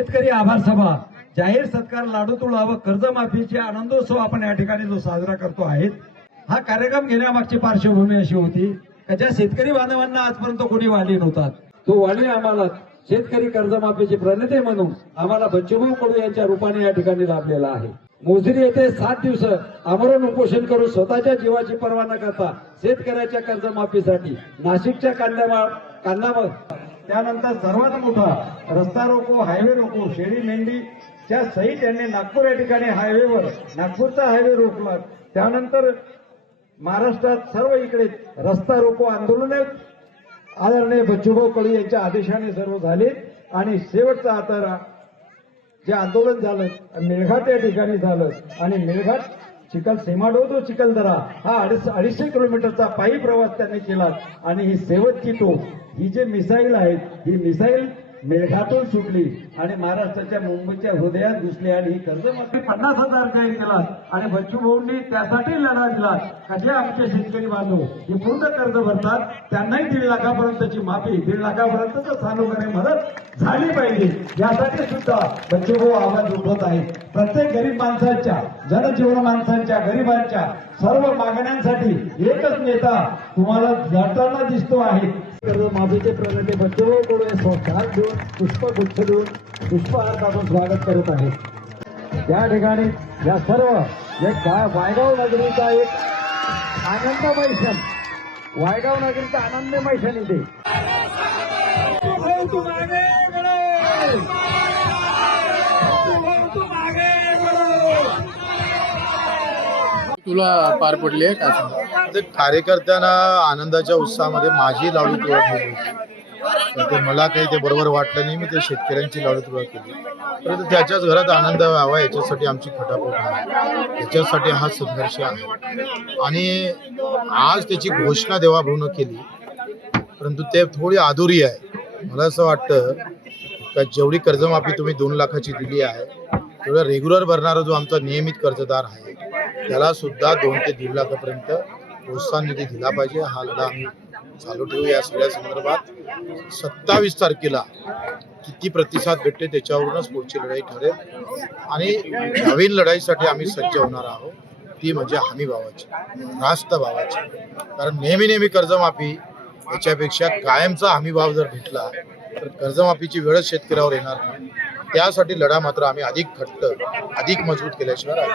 शेतकरी आभार सभा जाहीर सत्कार लाडू तुळावं कर्जमाफीचे आनंदोत्सव आपण या ठिकाणी जो साजरा करतो आहे, हा कार्यक्रम घेण्यामागची पार्श्वभूमी अशी होती की ज्या शेतकरी बांधवांना आजपर्यंत कोणी वाली नव्हतात, तो वाली आम्हाला शेतकरी कर्जमाफीचे प्रणेते म्हणून आम्हाला बच्चूभाऊ कडू यांच्या रूपाने या ठिकाणी लाभलेला आहे। मोजरी येथे 7 दिवस आमरण उपोषण करून स्वतःच्या जीवाची पर्वा न करता शेतकऱ्याच्या कर्जमाफीसाठी नाशिकच्या कांदामाळ त्यानंतर सर्वात मोठा रस्ता रोको, हायवे रोको, शेळी मेंढीच्या सहित यांनी नागपूर या ठिकाणी हायवेवर नागपूरचा हायवे रोखला। त्यानंतर महाराष्ट्रात सर्व इकडे रस्ता रोको आंदोलन आदरणीय बच्चूभाऊ कडू यांच्या आदेशाने सर्व झाले आणि शेवटचा आता जे आंदोलन झालं मेळघाट या ठिकाणी झालं आणि मेळघाट सीमाडोह चिखलदरा हा 250 किलोमीटरचा पायी प्रवास त्यांनी केला आणि ही शेवटची टोक ही जे मिसाईल आहेत ही मिसाईल मेळघाटून सुटली आणि महाराष्ट्राच्या मुंबईच्या हृदयात घुसली आणि ही कर्जमाफी 50,000 काही केला आणि बच्चूभाऊंनी त्यासाठी लढा दिला का जे आमचे शेतकरी बांधव हे पूर्ण कर्ज भरतात त्यांनाही 1.5 लाखापर्यंतची माफी 1.5 लाखापर्यंतच सानुग्रह मदत झाली पाहिजे यासाठी सुद्धा बच्चूभाऊ आवाज उठवत आहेत। प्रत्येक गरीब माणसांच्या जनजीवन माणसांच्या गरिबांच्या सर्व मागण्यांसाठी एकच नेता तुम्हाला लढताना दिसतो आहे। कर्जमाफीचे प्रणेते बच्चूभाऊ कडू हे संस्कार देऊन पुष्पगुच्छ देऊन पुष्पहार टाकून स्वागत करत आहेत। या ठिकाणी या सर्व एक वायगाव नगरीचा एक आनंदमय क्षण, वायगाव नगरीचा आनंदमय क्षण इथे तुला पार पडली आहे का सांग? कार्यकर्त्यांना आनंदाच्या उत्साहामध्ये माझी लाडू तुळा ठेवली होती, पण ते मला काही ते बरोबर वाटलं नाही। मी ते शेतकऱ्यांची लाडू तुळा केली, परंतु त्याच्याच घरात आनंद व्हावा याच्यासाठी आमची खटापट आहे, याच्यासाठी हा संघर्ष आहे आणि आज त्याची घोषणा देवाभाऊनं केली, परंतु ते थोडी अधुरी आहे। मला असं वाटतं का जेवढी कर्जमाफी तुम्ही 2 लाखाची दिली आहे तेवढा रेग्युलर भरणारा जो आमचा नियमित कर्जदार आहे त्याला सुद्धा 2 ते 1.5 लाखापर्यंत प्रोत्साहन निधी दिला पाहिजे। हा लढा आम्ही चालू ठेवू या सगळ्या संदर्भात। 27 तारखेला किती प्रतिसाद भेटते त्याच्यावरूनच पुढची लढाई ठरेल आणि नवीन लढाईसाठी आम्ही सज्ज होणार आहोत, ती म्हणजे हमी भावाची, रास्त भावाची। कारण नेहमी कर्जमाफी याच्यापेक्षा कायमचा हमी भाव जर भेटला तर कर्जमाफीची वेळच शेतकऱ्यावर येणार नाही। त्यासाठी लढा मात्र आम्ही अधिक घट्ट अधिक मजबूत केल्याशिवाय